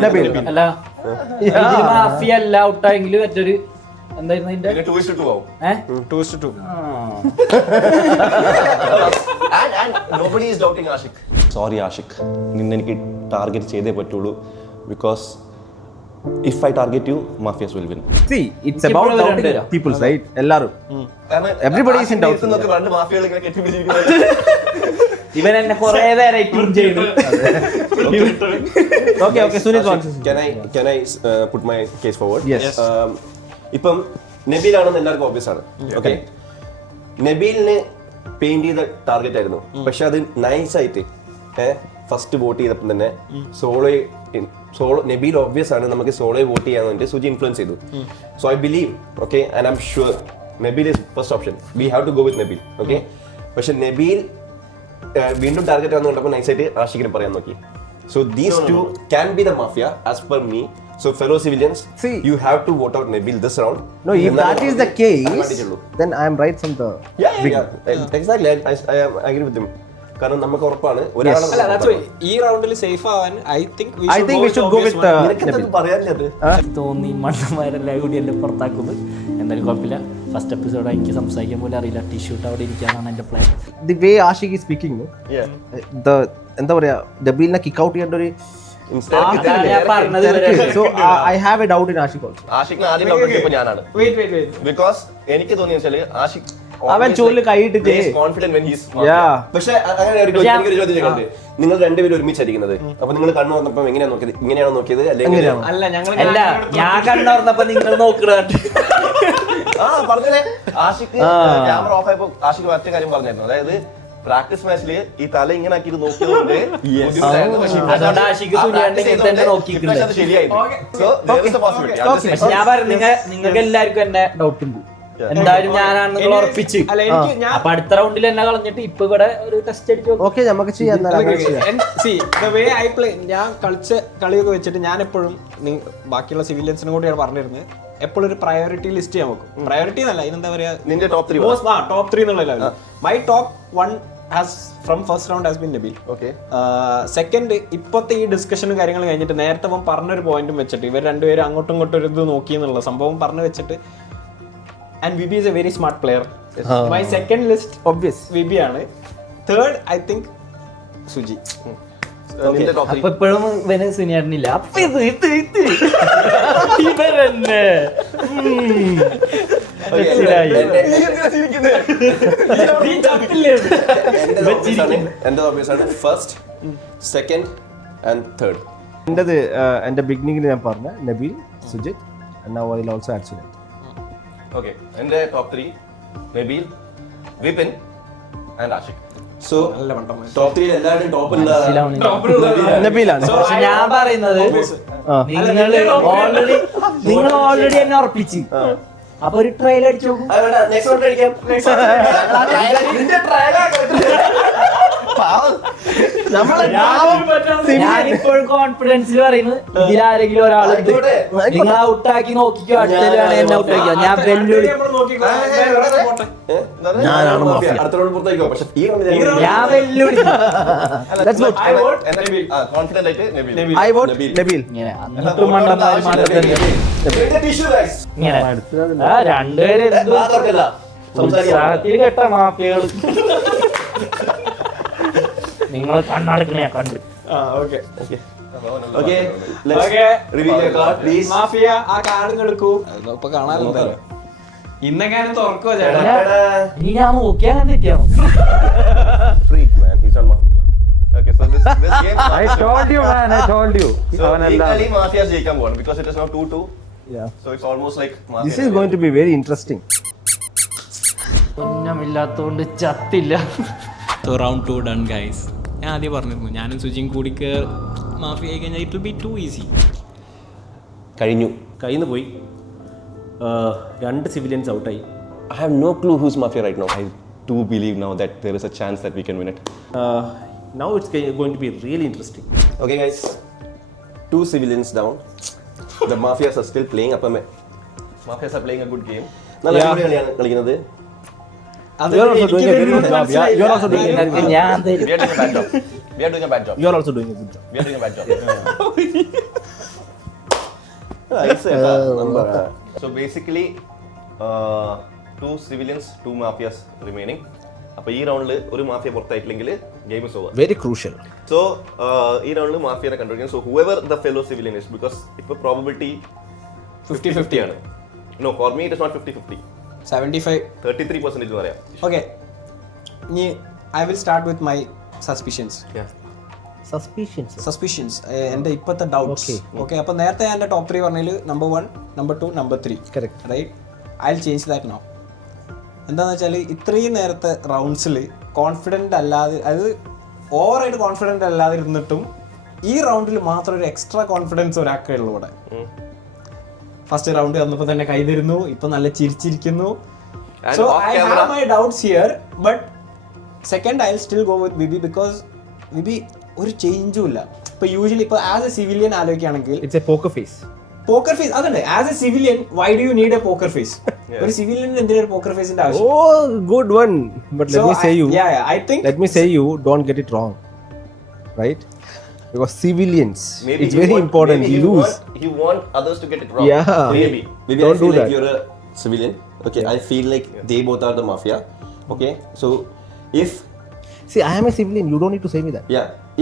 Nabil. അല്ല മാഫിയ അല്ല ഔട്ടായെങ്കിൽ മറ്റൊരു എന്തായിരുന്നു അതിന്റെ 2:2 ആവും. 2:2. And nobody is doubting Ashik. Sorry Ashik, നിന്നെ എനിക്ക് ടാർഗറ്റ് ചെയ്തേ പറ്റുള്ളൂ. Because if I target you, mafias will win. See, it's about doubting people, right? എല്ലാരും. Everybody is in doubt. രണ്ട് മാഫിയകൾ ഇങ്ങനെ കെട്ടിപ്പിടിച്ചിരിക്കുന്നത്. ഇവൻ എന്നെ കുറെ നേരം ചെയ്തു. Okay, Sunit wants. Can I put my case forward? Yes. ഇപ്പം നബീലാണെന്ന് എല്ലാവർക്കും ഓബ്വിയസ് ആണ്. ഓക്കെ, നബീലിന് പെയിന്റ് ചെയ്ത ടാർഗറ്റ് ആയിരുന്നു. പക്ഷെ അത് നൈസായിട്ട് ഫസ്റ്റ് വോട്ട് ചെയ്തപ്പോൾ തന്നെ സോളോ നബീൽ ഓബ്വിയസ് ആണ്, നമുക്ക് സോളോ വോട്ട് ചെയ്യാൻ വേണ്ടി സുജി ഇൻഫ്ലുവൻസ് ചെയ്തു. So I believe, okay, and I am sure Nabeel is first option. We have to go with Nabeel. Okay, പക്ഷെ നബീൽ വീണ്ടും ടാർഗറ്റ് ആണെന്ന് കണ്ടപ്പോൾ നൈസായിട്ട് ആഷിഖിനെ പറയാൻ നോക്കി. So these two can be the mafia as per me. So fellow civilians, See, you have to vote out Nabil this round. No, if that is the case, then I am right from the exactly. I agree with him. കാരണം നമുക്ക് ഉറപ്പാണ് ഈ റൗണ്ടിൽ safe ആവാൻ I think we should go with Nabil. പറയാനില്ലത്. തോന്നി മണ്ണന്മാരെല്ലാം കൂടി എന്നെ പുറത്താക്കുന്നത്. എന്തായാലും കുഴപ്പമില്ല. ഫസ്റ്റ് എപ്പിസോഡ് എനിക്ക് സംസാരിക്കാൻ പോലും അറിയില്ല. ടിഷ്യൂട്ട് അവിടെ ഇരിക്കാനാണ് എന്റെ plan. The way Ashik is speaking, no? The എന്താ പറയാ, നബീലിനെ കിക്ക് ഔട്ട് ചെയ്യേണ്ട ഒരു so I have a doubt in Ashik also. ആഷിഖിന് ആദ്യം ഡൗട്ട് കിട്ടിയപ്പോൾ ഞാനാണ്. ബിക്കോസ് എനിക്ക് തോന്നിയ വെച്ചാല് ആഷിഖ് അവൻ ചോറിൽ കൈയിട്ടിട്ട് കോൺഫിഡന്റ് വെൻ ഹീസ്. പക്ഷെ അങ്ങനെ എനിക്കൊരു ചോദ്യം ചോദിക്കട്ടെ, നിങ്ങൾ രണ്ടുപേരും ഒരുമിച്ചായിരിക്കുന്നത്, അപ്പൊ നിങ്ങൾ കണ്ണു വന്നപ്പോ എങ്ങനെയാ നോക്കിയത്? ഇങ്ങനെയാണോ നോക്കിയത് അല്ലെങ്കിൽ അല്ല ഞാൻ കണ്ണുറന്നപ്പോ നിങ്ങൾ നോക്കുന്നത്? പറഞ്ഞേ, ആഷിഖ് ക്യാമറ ഓഫ് ആയപ്പോ ആഷിഖ് ഒറ്റ കാര്യം പറഞ്ഞായിരുന്നു. അതായത് പ്രാക്ടീസ് മാച്ചില് ഈ തല ഇങ്ങനെ ആക്കിയിട്ട് നോക്കിയതുകൊണ്ട് ഞാൻ പറഞ്ഞു നിങ്ങൾക്ക് എല്ലാവർക്കും എന്നെ ഡൗട്ട് ഉണ്ട്. എന്തായാലും ഞാനാണ് നിങ്ങൾ ഉറപ്പിച്ച്. അപ്പൊ അടുത്ത റൗണ്ടിൽ എന്നെ കളഞ്ഞിട്ട് ഇപ്പൊ ഇവിടെ ഒരു ടെസ്റ്റ് അടിച്ചു. ഓക്കെ, നമുക്ക് ചെയ്യാം. ഞാൻ കളിച്ച കളിയൊക്കെ വെച്ചിട്ട് ഞാൻ എപ്പോഴും ബാക്കിയുള്ള സിവിലിയൻസിനും കൂടിയാണ് പറഞ്ഞിരുന്നത്, എപ്പോഴും ഒരു പ്രയോറിറ്റി ലിസ്റ്റ് ചെയ്യാൻ നോക്കും. പ്രയോറിറ്റി എന്നല്ല, ഇതെന്താ പറയാ, നിന്റെ ടോപ്പ് 3 എന്നുള്ള level. My top 1 has from first round has been Nabeel. Second, ഇപ്പോഴത്തെ ഈ ഡിസ്കഷനും കാര്യങ്ങളും കഴിഞ്ഞിട്ട് നേരത്തെ പറഞ്ഞൊരു പോയിന്റും വെച്ചിട്ട് ഇവർ രണ്ടുപേരും അങ്ങോട്ടും ഇങ്ങോട്ടും ഒരു ഇത് നോക്കി എന്നുള്ള സംഭവം പറഞ്ഞു വെച്ചിട്ട്, and VB is a very smart player. My second list obvious VB ആണ്. Third I think Suji. അപ്പൊ ഇപ്പോഴും ഇവന് സുനിയേട്ടനില്ല. അപ്പൊ ഇത് ഇവരെന്നെ എന്റെ ഓബ്വിയസാണ് ഫസ്റ്റ്, സെക്കൻഡ് ആൻഡ് തേർഡ്. എന്റെ ബിഗിനിങ്ങിൽ ഞാൻ പറഞ്ഞ Nabeel, Sujith, and now I will also add Sunit. Okay, എന്റെ top 3 Nabeel, Vipin and Ashik. So top 3 എല്ലാവരും ടോപ്പ് നബീലാണ്. പക്ഷെ ഞാൻ പറയുന്നത് നിങ്ങൾ ഓൾറെഡി എന്നെ ഉറപ്പിച്ച്. അപ്പൊ ഒരു ട്രയൽ അടിച്ചു നോക്കും. ഞാനിപ്പോഴും കോൺഫിഡൻസിൽ പറയുന്നത് ഇതിലാരെങ്കിലും ഒരാളുണ്ട്, നിങ്ങൾ ഔട്ടാക്കി നോക്കിക്കോ, അടുത്തതാണ് എന്നെ ഔട്ടാക്കിയോ. ഞാൻ വെല്ലുവിളി, ഞാൻ വെല്ലുവിളി. I vote Nabil. ഇങ്ങനെ എന്നിട്ടും മണ്ടന്മാര് ഇങ്ങനെ രണ്ടുപേരും ഉത്സാഹത്തിൽ കേട്ട മാഫിയകൾ. നിങ്ങൾ കണ്ണടക്കണേ കണ്ട്. മാഫിയ ആ കാർഡ് എടുക്കൂ. ഇപ്പൊ കാണാറുണ്ടോ? ഇന്നെങ്ങാനും തുറക്കോ ചേട്ടാ? ഇനി ഞാൻ നോക്കിയാ തെറ്റിയാണോ? Okay, so this game I told you, man. I told you. so legally Mafias ജയിക്കാൻ പോവാണ് because it is now 2-2. Yeah. So it's almost like Mafia. This is going to be very interesting. ഒന്നമില്ലാത്തോണ്ട് ചത്തില്ല. So round 2 done guys. ഞാൻ ആദ്യം പറഞ്ഞിരുന്നു ഞാനും സുജിയും കൂടി മാഫിയ ആയി കഴിഞ്ഞാൽ it will be too easy. കഴിഞ്ഞു, കയ്യിൽ നിന്ന് പോയി. 2 സിവിലിയൻസ് ഔട്ടായി. I have no clue who's Mafia right now. I do believe now that there is a chance that we can win it. Now it's going to be really interesting. Okay, guys. 2 civilians down. The Mafias are still playing. അപ്പം Mafias are playing a good game. നല്ല അടിപൊളി കളിയാണ് കളിക്കുന്നത്. അത് You're also doing a എനിക്ക് very good job. Yeah, you're also doing a very good job. ഞാൻ We are doing a bad job. We are doing a bad job. You're also doing a good job. We are doing a bad job. Nice ഏട്ടാ, number. So basically, 2 civilians, 2 mafias remaining. അപ്പോൾ ഈ റൗണ്ടിൽ ഒരു mafia പുറത്തായിട്ടില്ലെങ്കിൽ game is over. Very crucial. So ഈ റൗണ്ടിൽ മാഫിയനെ കണ്ടുപിടിക്കും. So whoever the fellow civilian is, because ഇപ്പോൾ പ്രോബിലിറ്റി 50-50 ആണ്. No, for me it is not 50-50. 75. 33% എന്ന് പറയാം. ഓക്കെ, ഇനി I will start with my suspicions. Suspicions എൻ്റെ ഇപ്പോഴത്തെ ഡൗട്ട്സ്. ഓക്കെ, അപ്പോൾ നേരത്തെ എൻ്റെ ടോപ്പ് 3 പറഞ്ഞതിൽ number 1, number 2, number 3. Correct. Right, I will change that now. എന്താണെന്ന് വെച്ചാൽ ഇത്രയും നേരത്തെ റൗണ്ട്സിൽ കോൺഫിഡൻ്റ് അല്ലാതെ, അതായത് ഓവറായിട്ട് കോൺഫിഡൻ്റ് അല്ലാതെ ഇരുന്നിട്ടും ഈ റൗണ്ടിൽ മാത്രം ഒരു എക്സ്ട്രാ കോൺഫിഡൻസ് ഒരാൾക്കേ ഉള്ളൂ ഇവിടെ. ഫസ്റ്റ് റൗണ്ട് വന്നപ്പോൾ തന്നെ കൈതരുന്നു, ഇപ്പൊ നല്ല ചിരിച്ചിരിക്കുന്നു. So I have my doubts here, but second I will still go with VB, because VB ഒരു ചേഞ്ചും ഇല്ല. ഇപ്പൊ യൂഷ്വലി ഇപ്പൊ ആസ് എ സിവിലിയൻ ആലോചിക്കുകയാണെങ്കിൽ It's a poker face. Poker face അതല്ലേ. As a civilian why do you need a poker face? ഒരു civilian എന്തിനാ ഒരു പോക്കർ ഫേസിന്റെ ആവശ്യം? Oh, good one. But let me say you. I think Let me say you don't get it wrong, right? Because civilians, Maybe it's very important. maybe You lose. He want others to get it wrong. Yeah. Maybe. Maybe Don't I feel do like that. you're a civilian. Okay, I feel like they both are the mafia. Okay, so if See, I am a civilian. You don't need to say me that.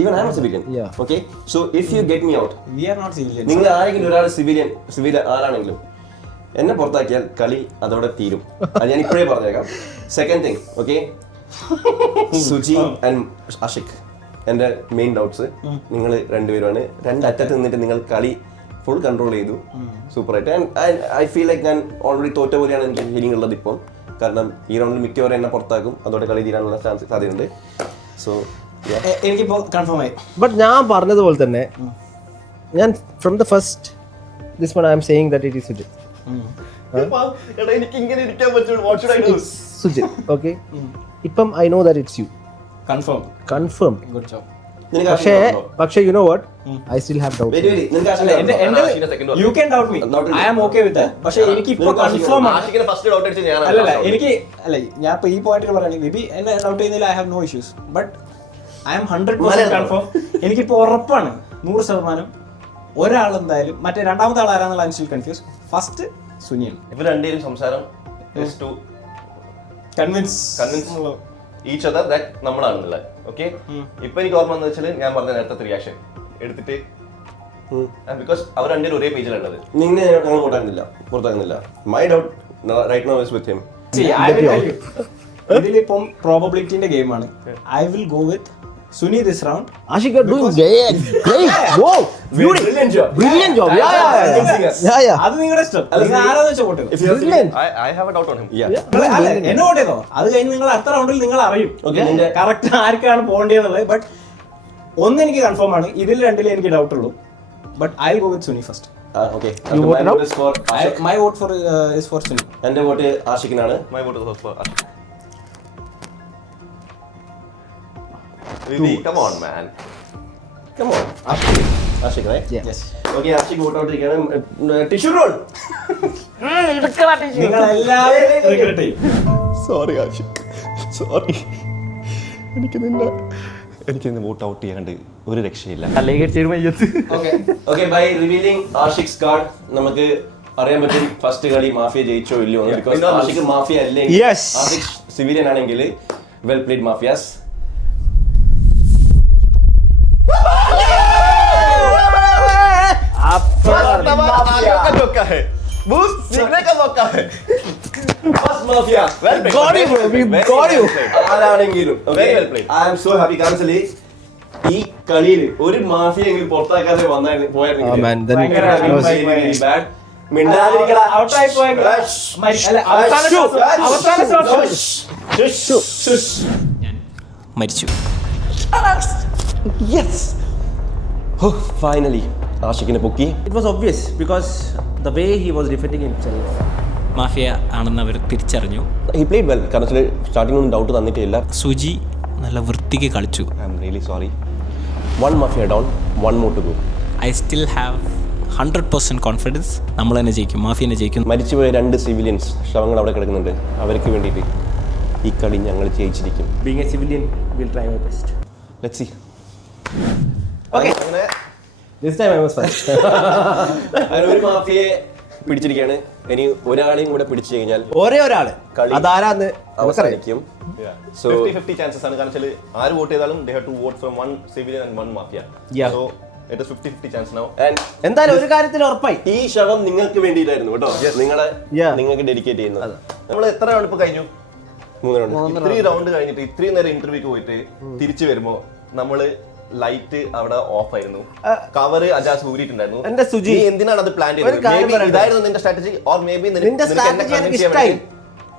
even I'm a civilian. Yeah. Okay, so if you get me out, we are not civilians. നിങ്ങൾ ആരെങ്കിലും ഒരാൾ civilian ആരാണെങ്കിലും എന്നെ പുറത്താക്കിയാൽ കളി അതോടെ തീരും. അത് ഞാൻ ഇപ്പോഴേ പറഞ്ഞേക്കാം. Second thing, okay, Suji and Ashik, എൻ്റെ മെയിൻ ഡൗട്ട്സ് നിങ്ങൾ രണ്ടുപേരുമാണ്. രണ്ടറ്റത്ത് നിന്നിട്ട് നിങ്ങൾ കളി ഫുൾ കൺട്രോൾ ചെയ്തു സൂപ്പറായിട്ട്. ആൻഡ് ഐ ഫീൽ ലൈക്ക് ഞാൻ ഓൾറെഡി തോറ്റ പോലെയാണ് എനിക്ക് ഫീലിംഗ് ഉള്ളത് ഇപ്പം. കാരണം ഈ റൗണ്ടിൽ മിക്കവരെ എന്നെ പുറത്താക്കും, അതോടെ കളി തീരാനുള്ള സാധ്യതയുണ്ട്. സോ എനിക്കിപ്പോ കൺഫേം ആയി. But ഞാൻ പറഞ്ഞതുപോലെ തന്നെ ഞാൻ from the first this one I am saying that it is Sujit. എനിക്ക് ഇങ്ങനെ ഇരിക്കാൻ പറ്റുള്ളൂ. What should I do? Sujit, okay? ഇപ്പം I know that it's you. Confirm. Good job. പക്ഷേ you know what? I still have doubts. You can doubt me, I am okay with that. പക്ഷേ എനിക്ക് ഇപ്പോ confirm ആണ്. ആഷിഖിനെ first doubt അടിച്ച് ഞാനാണ്. അല്ലല്ല, എനിക്ക് ഞാൻ ഇപ്പൊ ഈ പോയിന്റിൽ പറയുകയാണെങ്കിൽ മേബി എന്നെ ഡൗട്ട് ചെയ്യുന്നതിൽ I have no issues, but I am 100% confirm. എനിക്കിപ്പോ ഉറപ്പാണ് 100% ഒരാളെന്തായാലും, മറ്റേ രണ്ടാമത്തെ ആൾ ആരാന്നുള്ള ഐ സ്റ്റിൽ കൺഫ്യൂസ്. ഫസ്റ്റ് സുനിയൻ. ഇവർ രണ്ടുപേരും സംസാരം is to convince each other that നമ്മളാണെന്നുള്ളത്. ഓക്കെ, ഇപ്പൊ എനിക്ക് ഓർമ്മ എന്ന് വെച്ചാൽ ഞാൻ പറഞ്ഞ നേരത്തെ റിയാക്ഷൻ എടുത്തിട്ട്, ബിക്കോസ് അവർ രണ്ടുപേരും ഒരേ പേജിലുള്ളത്. നിന്നെ ഞങ്ങൾ പുറത്താക്കുന്നില്ല. My doubt right now is with him. ഇതിലിപ്പം പ്രോബബിലിറ്റിന്റെ ഗെയിമാണ്. I will go with Suni this round. Ashik, you're doing great. Wow, brilliant job. Yeah. അത് നിങ്ങളുടെ ഇഷ്ടം. നിങ്ങൾ ആരാന്ന് വെച്ചാൽ വോട്ട് ചെയ്തോ. Brilliant. I have a doubt on him. അല്ല, എന്നെ വോട്ട് ചെയ്തോ. അത് കഴിഞ്ഞ് നിങ്ങൾ അടുത്ത റൗണ്ടിൽ നിങ്ങൾ അറിയും കറക്റ്റ് ആർക്കാണ് പോകേണ്ടതെന്നുള്ളത്. ബട്ട് ഒന്ന് എനിക്ക് കൺഫേം ആണ്, ഇതിൽ രണ്ടിലും എനിക്ക് ഡൗട്ട് ഉള്ളൂ. But I will go with Suni first. Okay. You voted out? My vote is for Suni. എന്റെ vote ആഷിഖിനാണ്. My vote is for Ashik. Vivi, come on, man. Come on. Ashik, right? Yes. Okay, Ashik vote out ചെയ്യണം. Tissue roll. നിങ്ങൾ എല്ലാവരും regret ചെയ്യും. Sorry Ashiq. Sorry. എനിക്ക് നിന്നെ vote out ചെയ്യാണ്ട് ഒരു രക്ഷയില്ല. Okay, by revealing Ashik's card നമുക്ക് അറിയാൻ പറ്റും ഫസ്റ്റ് കളി മാഫിയ ജയിച്ചോ ഇല്ലയോ. ബിക്കോസ് ആഷിഖ് മാഫിയ അല്ലെങ്കിൽ Yes. ആഷിഖ് സിവിലിയൻ ആണെങ്കിൽ വെൽ പ്ലേഡ് മാഫിയാസ്. ആരാണെങ്കിലും ഐ ആം സോ ഹാപ്പി. കാരണം ഈ കളിയിൽ ഒരു മാഫിയ എങ്കിലും പുറത്താക്കാതെ മരിച്ചു. ഫൈനലി ആഷിഖിനെ പൊക്കി. It was obvious because the way he was defending himself, mafia ആണെന്ന് അവർ തിരിച്ചറിഞ്ഞു. He played well. കാരണം സ്റ്റാർട്ടിംഗ് ഒന്നും ഡൗട്ട് തന്നിട്ടില്ല. സുജി നല്ല വൃത്തിക്ക് കളിച്ചു. I am really sorry. 1 Mafia down, 1 more to go. I still have 100% confidence നമ്മൾ തന്നെ ജയിക്കും, മാഫിയ തന്നെ ജയിക്കും. മരിച്ചുപോയ 2 സിവിലിയൻസ് ശവങ്ങൾ അവിടെ കിടക്കുന്നുണ്ട്. അവർക്ക് വേണ്ടിയിട്ട് ഈ കളി ഞങ്ങൾ ജയിച്ചിരിക്കും. Being a civilian, we'll try our best. Let's see. Okay. അങ്ങനെ This time I was first. അങ്ങനെ ഒരു മാഫിയെ പിടിച്ചിരിക്കുകയാണ്. ഇനി ഒരാളെയും കൂടെ പിടിച്ചു കഴിഞ്ഞാൽ ഒരേ ഒരാള് കളി അതാരാന്ന് അവസാനിക്കും. So 50-50 chances ആണ്. കാരണം വെച്ചാൽ ആര് വോട്ട് ചെയ്താലും they have to vote from 1 civilian and 1 mafia. Yeah. So it is 50-50 chance now. and എന്തായാലും ഒരു കാര്യത്തിൽ ഉറപ്പായി, ഈ ശവം നിങ്ങൾക്ക് വേണ്ടിയിട്ടായിരുന്നു കേട്ടോ. Yeah. നിങ്ങൾക്ക് ഡെഡിക്കേറ്റ് ചെയ്യുന്നത്. നമ്മൾ എത്ര റൗണ്ട് ഇപ്പൊ കഴിഞ്ഞു? 3 round. ഇത്രയും റൗണ്ട് കഴിഞ്ഞിട്ട് ഇത്രയും നേരം ഇന്റർവ്യൂക്ക് പോയിട്ട് തിരിച്ചു വരുമ്പോ നമ്മള് ലൈറ്റ് അവിടെ ഓഫ് ആയിരുന്നു, കവർ അജാസ് ഊരിയിട്ടുണ്ടായിരുന്നു. എന്റെ സുജി, നീ എന്തിനാണ് അത് പ്ലാൻ ചെയ്തത്? ഇതായിരുന്നു നിന്റെ സ്ട്രാറ്റജി ഓർ മേ ബി നിന്റെ സ്ട്രാറ്റജി എനിക്ക് ഇഷ്ടായി.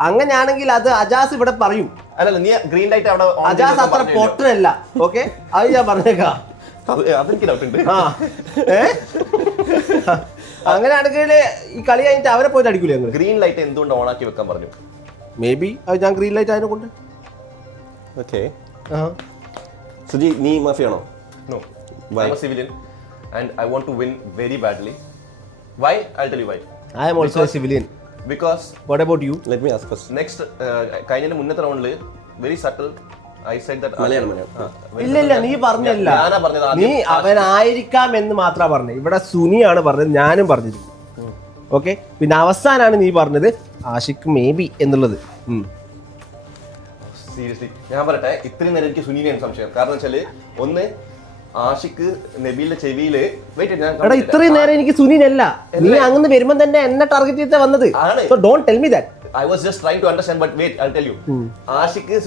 അങ്ങനെയാണെങ്കിൽ അത് അജാസ് ഇവിടെ പറയും. അല്ലല്ല, നീ ഗ്രീൻ ലൈറ്റ് അവിടെ on അജാസ് ചെയ്തപ്പോ അത്ര പറഞ്ഞില്ലേ? പൊട്ടനല്ല. ഓക്കെ, അത് ഞാൻ പറഞ്ഞേക്കാം. അതെനിക്ക് ഡൗട്ട് ഉണ്ട്. അങ്ങനെയാണെങ്കിൽ ഈ കളി കഴിഞ്ഞിട്ട് അവരെ പോയിട്ട് അടിക്കൂലേ ഞങ്ങൾ? ഗ്രീൻ ലൈറ്റ് എന്തുകൊണ്ട് ഓൺ ആക്കി വെക്കാൻ പറഞ്ഞു? മേ ബി അത് ഞാൻ ഗ്രീൻ ലൈറ്റ് അതിനെ കൊണ്ട്. ഓക്കെ, സുജി നീ മാഫിയാണോ? No. Why? I'm a civilian and I want to win very badly. Why? I'll tell you why. I am also a civilian. Because What about you? Let me ask first. next കഴിഞ്ഞ മുന്നത്തെ റൗണ്ടില് very subtle I said that Malayalam. ഇല്ല ഇല്ല, നീ പറഞ്ഞല്ല. ഞാനാ പറഞ്ഞത് നീ ആദ്യം. അവനായിരിക്കാം എന്ന് മാത്രമാണ് പറഞ്ഞത്. ഇവിടെ സുനിയാണ് പറഞ്ഞത്, ഞാനും പറഞ്ഞിരുന്നു. ഓക്കെ, പിന്നെ അവസാനാണ് നീ പറഞ്ഞത് ആഷിഖ് മേ ബി എന്നുള്ളത്. സീരിയസ്ലി ഞാൻ പറയട്ടെ, ഇത്രയും നേരം എനിക്ക് സുനീനെയാണ് സംശയം. കാരണം വെച്ചാല് ഒന്ന് ആഷിഖ് നബീലിന്റെ ചെവിയില് എടാ ഇത്രയും നേരം എനിക്ക് സുനിനല്ല, നീ അങ്ങനെ വരുമ്പോ തന്നെ എന്നെ ടാർഗറ്റ് ചെയ്താ വന്നത്. ആണ്. So don't tell me that. I was just trying to understand, but wait, I'll tell you. Ashik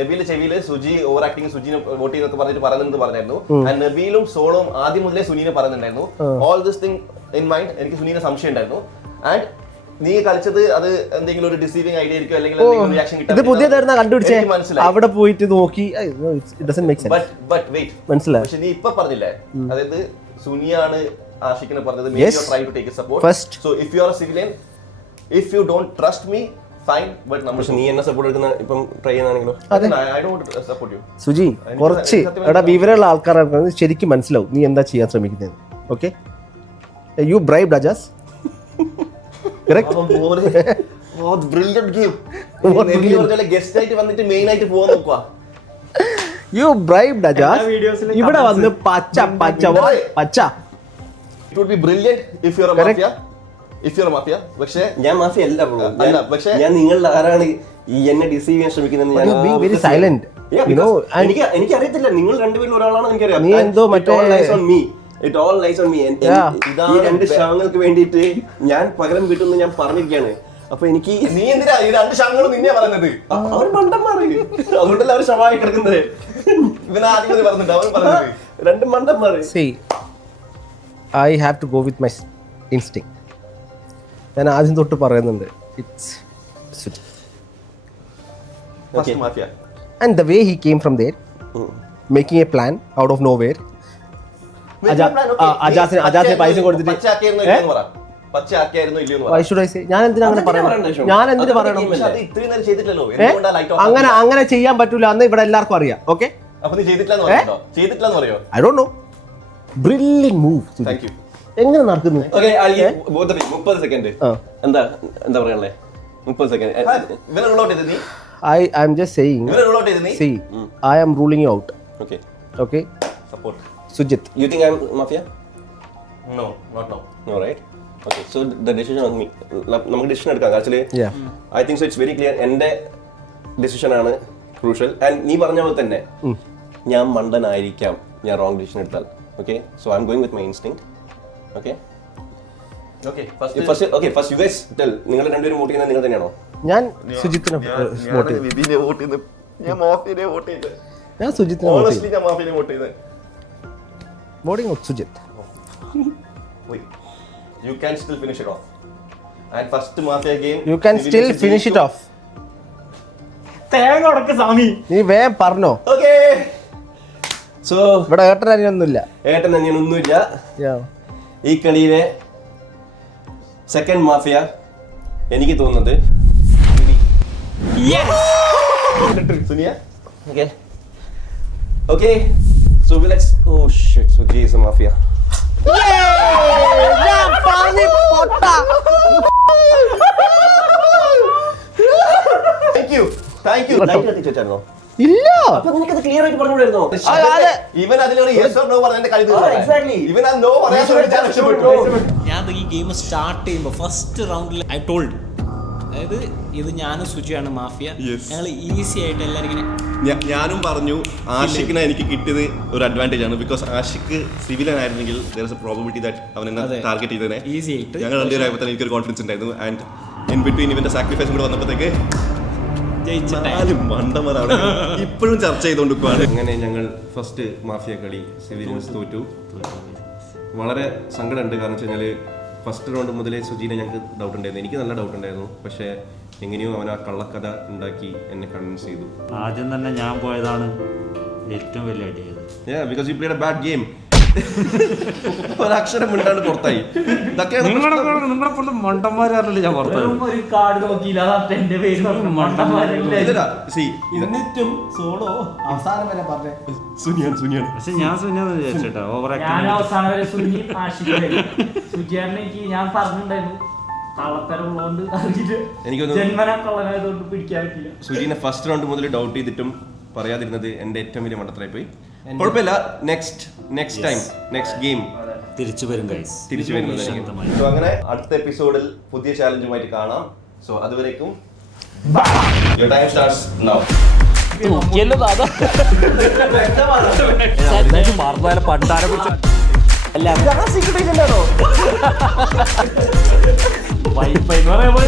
നബീലിന്റെ ചെവിയില് സുജി ഓവർ ആക്ടിങ്, സുജിനെ വോട്ട് ചെയ്തൊക്കെ പറഞ്ഞിട്ട് പറയുന്നത് പറഞ്ഞായിരുന്നു. ആൻഡ് നബീലും സോളും ആദ്യം മുതലേ സുനീനെ പറയുന്നുണ്ടായിരുന്നു. All this thing in mind എനിക്ക് സുനീനെ സംശയം ഉണ്ടായിരുന്നു. ആൻഡ് നീ കളിച്ചത് അത് എന്തെങ്കിലും ഒരു ഡിസീവിംഗ് ഐഡിയ ആയിരിക്കും, അല്ലെങ്കിൽ എന്തെങ്കിലും റിയാക്ഷൻ ഇത് പുതിയ തരുന്ന കണ്ടുപിടിച്ചേ, മനസ്സിലായി. അവിടെ പോയിട്ട് നോക്കി മനസ്സിലായി. പക്ഷെ നീ ഇപ്പൊ പറഞ്ഞില്ലേ, അതായത് സുനിയാണ് ആഷിഖിനെ പറഞ്ഞത് try to take support. First. So if you are a civilian, if you don't trust me fine, but നമ്മൾ പക്ഷെ നീ എന്നെ സപ്പോർട്ട് എടുക്കുന്ന ഇപ്പം ട്രൈ ചെയ്യുന്നാണെങ്കിലോ? I don't support you. Suji കുറച്ച് എടാ വിവരമുള്ള ആൾക്കാരാണ്, ശരിക്കും മനസ്സിലാവും നീ എന്താ ചെയ്യാൻ ശ്രമിക്കുന്നത്. Okay, you bribe Ajas. Guest ആയിട്ട് വന്നിട്ട് മെയിൻ ആയിട്ട് പോവാൻ നോക്കുക. You bribe Ajas. ഇവിടെ വന്ന് പച്ച പച്ച പച്ച. It would be brilliant if you're a mafia. If you're a mafia, പക്ഷേ ഞാൻ മാഫിയ അല്ല bro. അല്ല, പക്ഷേ ഞാൻ നിങ്ങളുടെ ആരാണ് ഈ എന്നെ ഡിസീവ് ചെയ്യാൻ ശ്രമിക്കുന്നത്? You being very silent. You know, എനിക്ക് അറിയത്തില്ല, നിങ്ങൾ രണ്ടുപേരും ഒരാളാണെന്ന് എനിക്കറിയാം. നീ എന്തോ മറ്റേ It all lies on me. ഈ 2 ശവങ്ങൾക്ക് വേണ്ടിയിട്ട് ഞാൻ പകരം വീട്ടുമെന്ന് ഞാൻ പറഞ്ഞിരിക്കുകയാണ്. അപ്പൊ എനിക്ക് നീ എന്തിനാ ഈ 2 ശവങ്ങളും നിന്നെ പറയുന്നത്? അവർ മണ്ടന്മാര്, അതുകൊണ്ടല്ല അവർ ശവമായി കിടക്കുന്നത്. ഇവൻ ആദ്യം പറഞ്ഞിട്ടുണ്ട്, അവൻ പറഞ്ഞത് 2 മണ്ടന്മാര്. see, I have to go with my instinct. ഞാൻ ആദ്യം തൊട്ട് പറയുന്നുണ്ട്, it's Sujit. First mafia. And the way he came from there, making a plan out of nowhere. അജാസിന് പൈസ കൊടുത്തിട്ട് പച്ചയാക്കിയായിരുന്നു ഇല്ലെന്ന് പറ. പച്ചയാക്കിയായിരുന്നു ഇല്ലെന്ന് പറ. why should I say? ഞാൻ എന്തിനാ അങ്ങനെ പറയണം? ഞാൻ എന്തിനു പറയണം? പക്ഷെ അത് ഇത്രയും നേരം ചെയ്തിട്ടില്ലല്ലോ. എന്തുകൊണ്ടാ ലൈറ്റ് ഓഫ്? അങ്ങനെ ചെയ്യാൻ പറ്റൂല എന്ന് ഇവിടെ എല്ലാവർക്കും അറിയാം. ഓക്കെ, അപ്പൊ നീ ചെയ്തിട്ടില്ലെന്ന് പറയോ? ചെയ്തിട്ടില്ലെന്ന് പറയോ? I don't know. Brilliant move. Thank you. എങ്ങനെ നടക്കുന്നു? Okay, I'll give both of you 30 second. എന്താ പറയാനുള്ളത്? 30 സെക്കൻഡ്. ഇവനെ റൂൾ ഔട്ട് ചെയ്ത് നീ? I'm just saying. ഇവനെ റൂൾ ഔട്ട് ചെയ്ത് നീ? See, I am ruling you out. Okay. Okay, support. Sujit. You think I'm mafia? No, not now. No, right? Okay, so the decision on me. നമുക്ക് decision എടുക്കാം. Actually Yeah. I think so it's very clear. എൻ്റെ decision ആണ് crucial. And നീ പറഞ്ഞ പോലെ തന്നെ ഞാൻ മണ്ടനായിരിക്കാം ഞാൻ റോങ് ഡിസിഷൻ എടുത്താൽ. Okay, so I'm going with my instinct. Okay, Okay, first you guys tell, നിങ്ങൾ രണ്ടുപേരും വോട്ട് ചെയ്യുന്നത് നിങ്ങൾ തന്നെയാണോ? ഞാൻ സുജിത്തിനെ വോട്ട് ചെയ്തു. വിധിനെ വോട്ട് ചെയ്ത് ഞാൻ മാഫിയെ വോട്ട് ചെയ്ത്. ഞാൻ സുജിത്തിനെ വോട്ട് ചെയ്തു. Honestly, ഞാൻ മാഫിയെ വോട്ട് ചെയ്ത്. Voting out Sujit. Wait. You can still finish it off. And first mafia game. You can still finish it off. തേങ്ങ ഉടക്ക് സ്വാമി. നീ വേഗം പറഞ്ഞോ. ഓക്കെ, സോ ഇവിടെ ഏട്ടനൊന്നുമില്ല. ഏട്ടൻ തന്നെയൊന്നുമില്ല. Yeah. ഈ കളിയിലെ സെക്കൻഡ് മാഫിയ എനിക്ക് തോന്നുന്നത് സുനിയ Okay, so let's. Oh shit, so G is a mafia. Thank you ചോദിച്ചായിരുന്നോ? ഇല്ല. അപ്പൊ നിനക്കത് ക്ലിയർ ആയിട്ട് പറഞ്ഞുകൂടായിരുന്നോ? ഇവൻ അതിലൊരു yes or no പറഞ്ഞ കളി exactly. ഇവൻ ആ no പറയാൻ ശ്രമിച്ചാൽ രക്ഷപ്പെട്ടു. ഞാൻ ഈ ഗെയിം സ്റ്റാർട്ട് ചെയ്യുമ്പോൾ ഫസ്റ്റ് റൗണ്ടിൽ ഐ ടോൾഡ്, അതായത് ഇത് ഞാനും സുജിയാണ് മാഫിയ, ഞങ്ങൾ ഈസി ആയിട്ട് എല്ലാവരും ഇങ്ങനെ. ഞാനും പറഞ്ഞു ആഷിക്കിനെ എനിക്ക് കിട്ടിയത് ഒരു അഡ്വാൻറ്റേജ് ആണ്, ബിക്കോസ് ആഷിക്ക് സിവിലിയൻ ആയിരുന്നെങ്കിൽ there is a probability that അവൻ എന്നെ ടാർഗറ്റ് ചെയ്തേനെ. ഈസി ആയിട്ട് ഞങ്ങൾ രണ്ടുപേരായപ്പോൾ തന്നെ എനിക്കൊരു കോൺഫിഡൻസ് ഉണ്ടായിരുന്നു. ആൻഡ് ഇൻ ബിറ്റ്വീൻ ഇവന്റെ സാക്രിഫൈസും കൂടെ വന്നപ്പോഴത്തേക്ക് മണ്ടന്മാർ അവിടെ ഇപ്പോഴും ചർച്ച ചെയ്തുകൊണ്ടിരിക്കുകയാണ്. അങ്ങനെ ഞങ്ങൾ ഫസ്റ്റ് മാഫിയ കളി സിവിലിയൻസ് തോറ്റു. വളരെ സങ്കടമുണ്ട്, കാരണം വെച്ച് കഴിഞ്ഞാൽ ഫസ്റ്റ് റൗണ്ട് മുതലേ സുജീനെ ഞങ്ങൾക്ക് ഡൗട്ട് ഉണ്ടായിരുന്നു. എനിക്ക് നല്ല ഡൗട്ട് ഉണ്ടായിരുന്നു, പക്ഷേ എങ്ങനെയോ അവൻ ആ കള്ളക്കഥ ഉണ്ടാക്കി എന്നെ കൺവിൻസ് ചെയ്തു. ആദ്യം തന്നെ ഞാൻ പോയതാണ് ഏറ്റവും വലിയ അടിയത്. Because you played a bad game. ഒരക്ഷരം മിണ്ടാണ്ട് പുറത്തായി. ഇതൊക്കെയാണ് നിങ്ങളെ മണ്ടന്മാരല്ലേ ഞാൻ പുറത്ത്. ഒരു കാർഡ് നോക്കിയില്ല, അതാ എന്റെ പേര് മണ്ടന്മാരല്ലേ. എന്നിട്ടും സോളോ അവസാനം വരെ പറഞ്ഞേ സുനിയാണ്. പക്ഷെ ഞാൻ സുനിയാന്ന് വിചാരിച്ചേട്ടാ, ഓവർ ഞാൻ അവസാനം വരെ സുനി സുജിയാറിനെ എനിക്ക് ഞാൻ പറഞ്ഞിട്ടുണ്ടായിരുന്നു കള്ളത്തരം ഉള്ളതുകൊണ്ട് എനിക്ക് ജന്മന കള്ളനായതുകൊണ്ട് പിടിക്കാൻ പറ്റില്ല. സുജീനെ ഫസ്റ്റ് റൗണ്ട് മുതൽ ഡൗട്ട് ചെയ്തിട്ടും പറയാതിരുന്നത് എന്റെ ഏറ്റവും വലിയ മണ്ടത്തരായി പോയി. കുഴപ്പമില്ല, നെക്സ്റ്റ് ടൈം നെക്സ്റ്റ് ഗെയിം തിരിച്ചു വരും ഗൈസ്, തിരിച്ചു വരുന്നത്. സോ അങ്ങനെ അടുത്ത എപ്പിസോഡിൽ പുതിയ ചാലഞ്ചുമായിട്ട് കാണാം. സോ അതുവരേക്കും your time starts now. Wifi എന്ന് പറയുമ്പോൾ